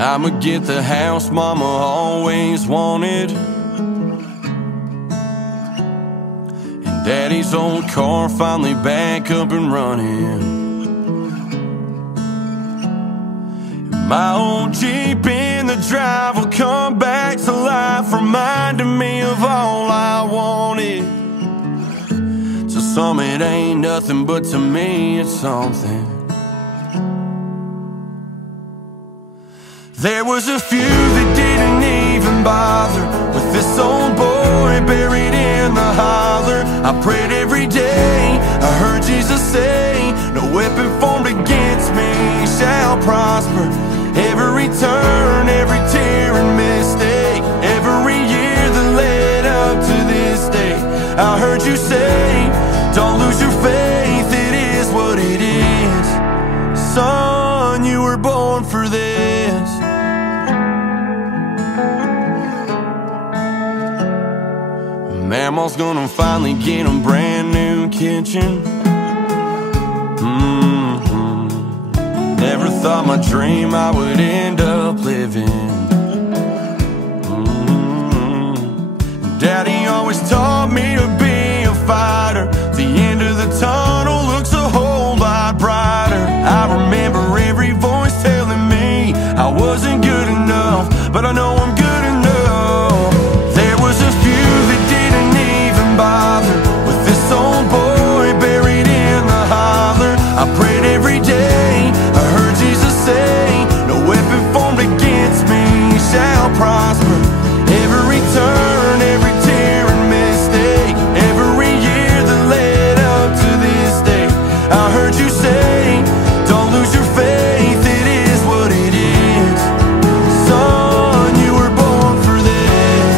I'ma get the house mama always wanted, and daddy's old car finally back up and running. My old Jeep in the drive will come back to life, reminding me of all I wanted. To some it ain't nothing, but to me it's something. There was a few that didn't even bother with this old boy buried in the holler. I prayed every day, I heard Jesus say, no weapon formed against me shall prosper. Every turn, every tear and mistake, every year that led up to this day, I heard you say, don't lose your faith, it is what it is. Son, you were born for this. Mama's gonna finally get a brand new kitchen. Never thought my dream I would end up living. Daddy always taught me to be a fighter. The end of the tunnel looks a whole lot brighter. I remember every voice telling me I wasn't good enough, but I know I'm good enough. There was a few that didn't even bother with this old boy buried in the holler. I prayed every day, I heard Jesus say, no weapon formed against me shall prosper. Every turn, every tear and mistake, every year that led up to this day, I heard you say, don't lose your faith, it is what it is. Son, you were born for this.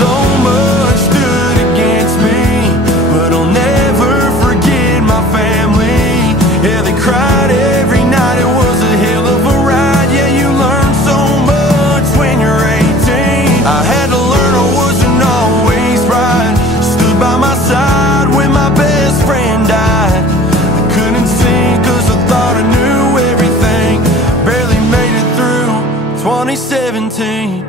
So much stood against me, but I'll never forget my family. Yeah, they cried every night, it was a hell of a ride. Yeah, you learn so much when you're 18. I had to learn I wasn't always right. Stood by my side when my best friend died. I couldn't see cause I thought I knew everything. Barely made it through 2017.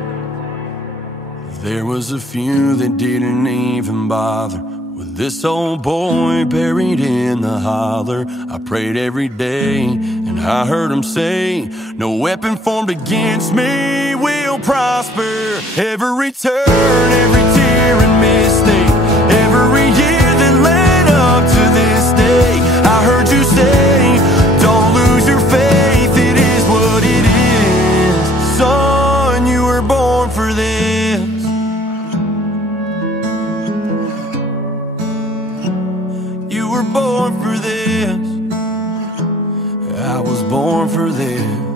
There was a few that didn't even bother with this old boy buried in the holler. I prayed every day and I heard him say, no weapon formed against me will prosper. Every turn, every tear and mistake, every year that led up to this day, I heard you say, don't lose your faith, it is what it is. Son, you were born for this. You were born for this. I was born for this.